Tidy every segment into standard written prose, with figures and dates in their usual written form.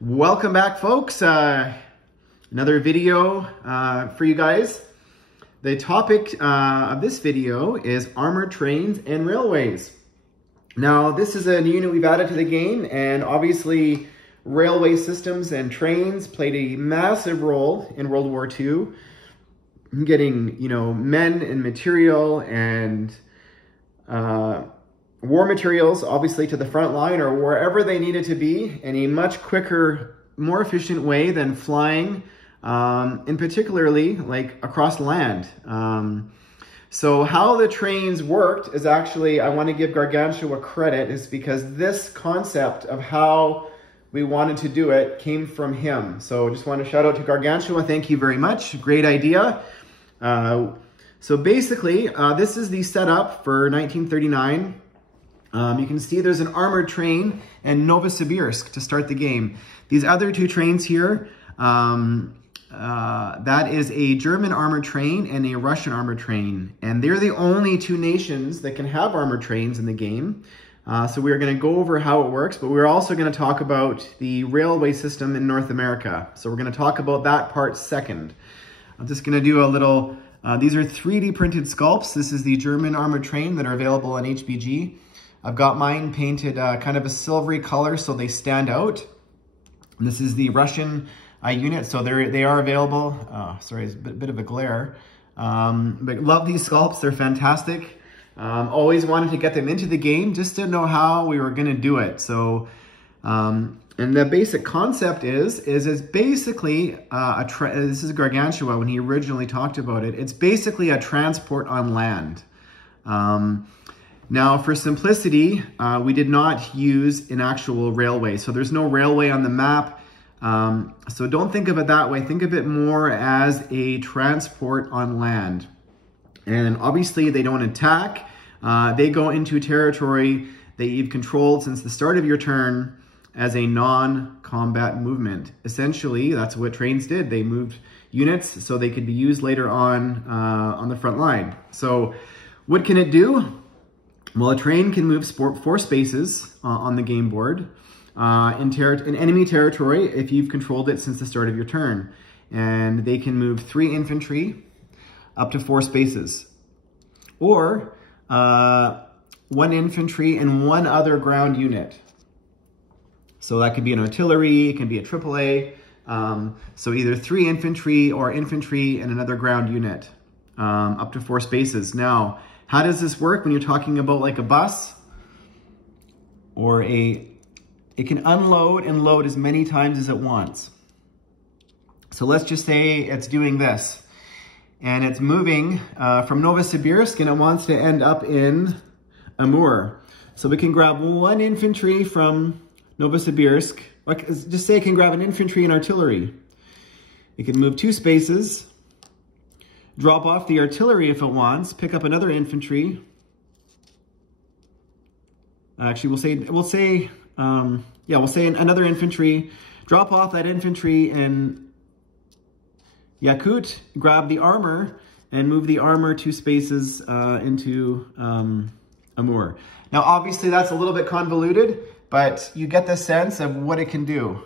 Welcome back, folks. Another video for you guys. The topic of this video is armored trains and railways. Now, this is a new unit we've added to the game, and obviously railway systems and trains played a massive role in World War II, getting, men and material and war materials, obviously, to the front line or wherever they needed to be in a much quicker, more efficient way than flying, and particularly like across land. So how the trains worked is actually, I want to give Gargantua credit, is because this concept of how we wanted to do it came from him. So just want to shout out to Gargantua. Thank you very much. Great idea. So basically, this is the setup for 1939. You can see there's an armored train in Novosibirsk to start the game. These other two trains here, that is a German armored train and a Russian armored train. And they're the only two nations that can have armored trains in the game. So we're going to go over how it works, but we're also going to talk about the railway system in North America. So we're going to talk about that part second. I'm just going to do a little, these are 3D printed sculpts. This is the German armored train that are available on HBG. I've got mine painted kind of a silvery color so they stand out. And this is the Russian unit, so they are available. Sorry, it's a bit of a glare. But love these sculpts, they're fantastic. Always wanted to get them into the game, just didn't know how we were gonna do it. So, and the basic concept is it's basically, this is Gargantua when he originally talked about it, it's basically a transport on land. Now, for simplicity, we did not use an actual railway. So there's no railway on the map. So don't think of it that way. Think of it more as a transport on land. And obviously they don't attack. They go into territory that you've controlled since the start of your turn as a non-combat movement. Essentially, that's what trains did. They moved units so they could be used later on the front line. So what can it do? Well, a train can move 4 spaces on the game board in enemy territory if you've controlled it since the start of your turn. And they can move 3 infantry up to 4 spaces. Or 1 infantry and 1 other ground unit. So that could be an artillery, it can be a AAA. So either 3 infantry or infantry and another ground unit up to 4 spaces. Now, how does this work when you're talking about like a bus or it can unload and load as many times as it wants. So let's just say it's doing this and it's moving from Novosibirsk and it wants to end up in Armoured. So we can grab 1 infantry from Novosibirsk. Just say it can grab an infantry and artillery. It can move 2 spaces. Drop off the artillery if it wants, pick up another infantry. Actually, we'll say another infantry. Drop off that infantry in Yakut, grab the armor, and move the armor 2 spaces into Armoured. Now, obviously, that's a little bit convoluted, but you get the sense of what it can do.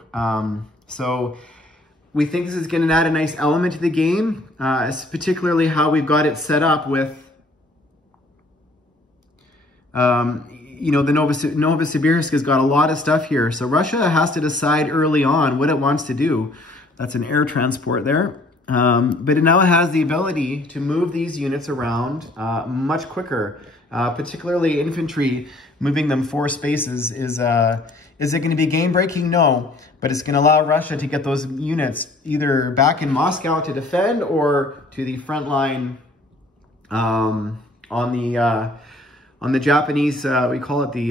So we think this is going to add a nice element to the game, particularly how we've got it set up with, the Novosibirsk has got a lot of stuff here. So Russia has to decide early on what it wants to do. That's an air transport there. But now it has the ability to move these units around much quicker, particularly infantry. Moving them 4 spaces is it going to be game-breaking? No, but it's going to allow Russia to get those units either back in Moscow to defend or to the front line on the Japanese, we call it the,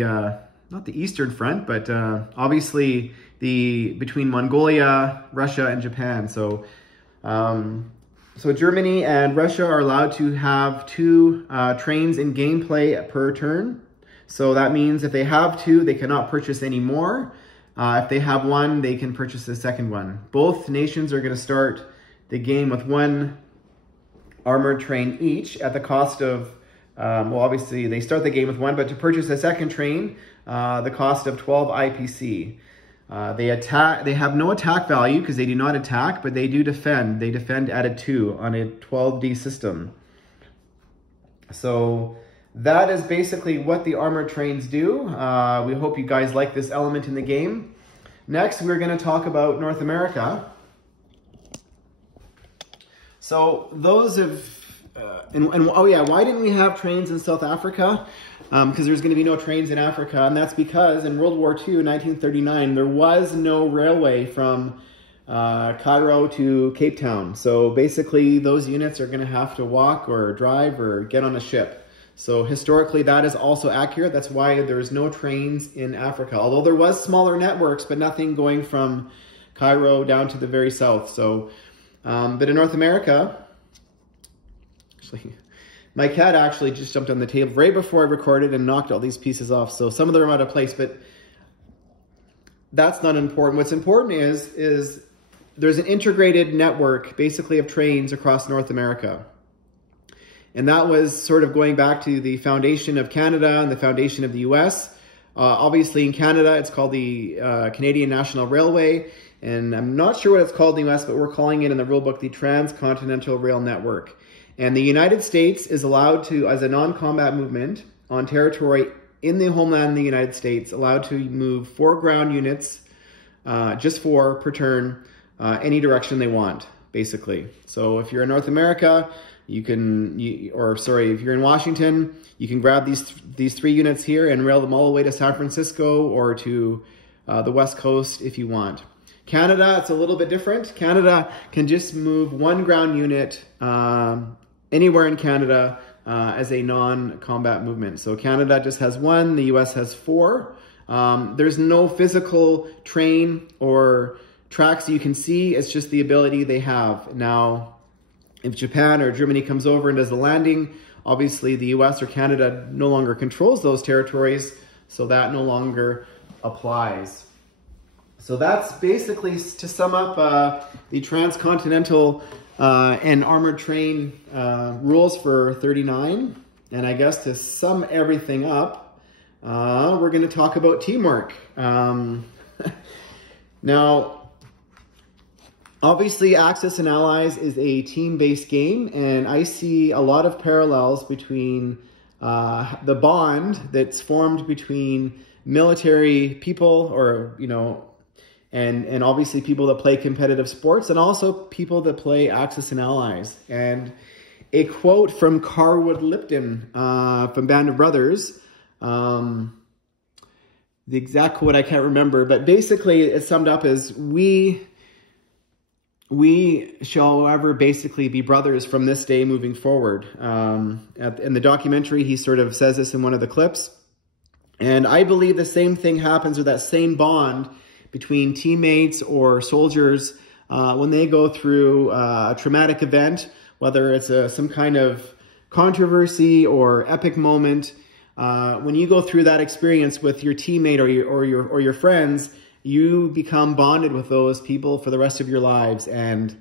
not the Eastern Front, but obviously between Mongolia, Russia, and Japan. So, so Germany and Russia are allowed to have 2 trains in gameplay per turn. So that means if they have 2, they cannot purchase any more. If they have 1, they can purchase the second one. Both nations are going to start the game with 1 armored train each at the cost of, well, obviously they start the game with 1, but to purchase a second train, the cost of 12 IPC. They have no attack value because they do not attack, but they do defend. They defend at a 2 on a 12D system. So that is basically what the armored trains do. We hope you guys like this element in the game. Next, we're going to talk about North America. So those of, oh yeah, why didn't we have trains in South Africa? Because there's going to be no trains in Africa, and that's because in World War II, 1939, there was no railway from Cairo to Cape Town. So basically, those units are going to have to walk or drive or get on a ship. So historically, that is also accurate. That's why there's no trains in Africa, although there was smaller networks, but nothing going from Cairo down to the very south. So, but in North America, actually, my cat actually just jumped on the table right before I recorded and knocked all these pieces off. So some of them are out of place, but that's not important. What's important is there's an integrated network, basically, of trains across North America. And that was sort of going back to the foundation of Canada and the foundation of the US. Obviously in Canada, it's called the Canadian National Railway. And I'm not sure what it's called in the US, but we're calling it in the rule book the Transcontinental Rail Network. And the United States is allowed to, as a non-combat movement on territory in the homeland of the United States, allowed to move 4 ground units, just 4 per turn, any direction they want, basically. So if you're in North America, you can, if you're in Washington, you can grab these 3 units here and rail them all the way to San Francisco or to the West Coast if you want. Canada, it's a little bit different. Canada can just move 1 ground unit anywhere in Canada as a non-combat movement. So Canada just has 1, the US has 4. There's no physical train or tracks you can see. It's just the ability they have. Now, if Japan or Germany comes over and does the landing, obviously the US or Canada no longer controls those territories, so that no longer applies. So that's basically, to sum up, the transcontinental and armored train rules for 39. And I guess to sum everything up, we're going to talk about teamwork. Now, obviously, Axis and Allies is a team-based game, and I see a lot of parallels between the bond that's formed between military people, or and obviously people that play competitive sports, and also people that play Axis and Allies. And a quote from Carwood Lipton from Band of Brothers, the exact quote I can't remember, but basically it's summed up as, we shall, however, basically be brothers from this day moving forward. In the documentary, he sort of says this in one of the clips. And I believe the same thing happens, or that same bond between teammates or soldiers when they go through a traumatic event, whether it's some kind of controversy or epic moment. When you go through that experience with your teammate or your friends, you become bonded with those people for the rest of your lives. And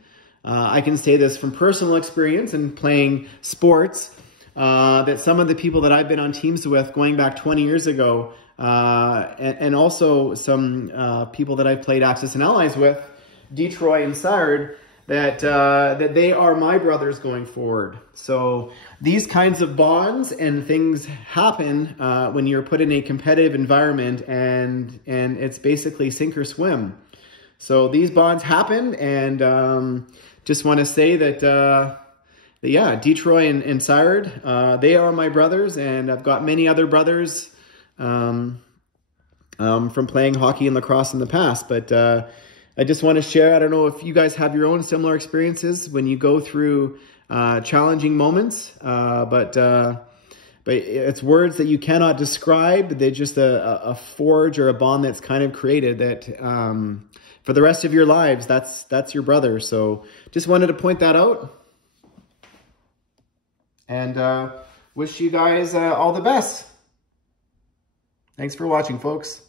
I can say this from personal experience and playing sports, that some of the people that I've been on teams with going back 20 years ago, and also some people that I've played Axis and Allies with, Detroit and Sard, that they are my brothers going forward. So these kinds of bonds and things happen when you're put in a competitive environment, and it's basically sink or swim. So these bonds happen, and just want to say that, yeah, Detroit and Sard, they are my brothers, and I've got many other brothers from playing hockey and lacrosse in the past. But I just want to share, I don't know if you guys have your own similar experiences when you go through challenging moments, but it's words that you cannot describe. They're just a forge or a bond that's kind of created that for the rest of your lives, that's your brother. So just wanted to point that out, and wish you guys all the best. Thanks for watching, folks.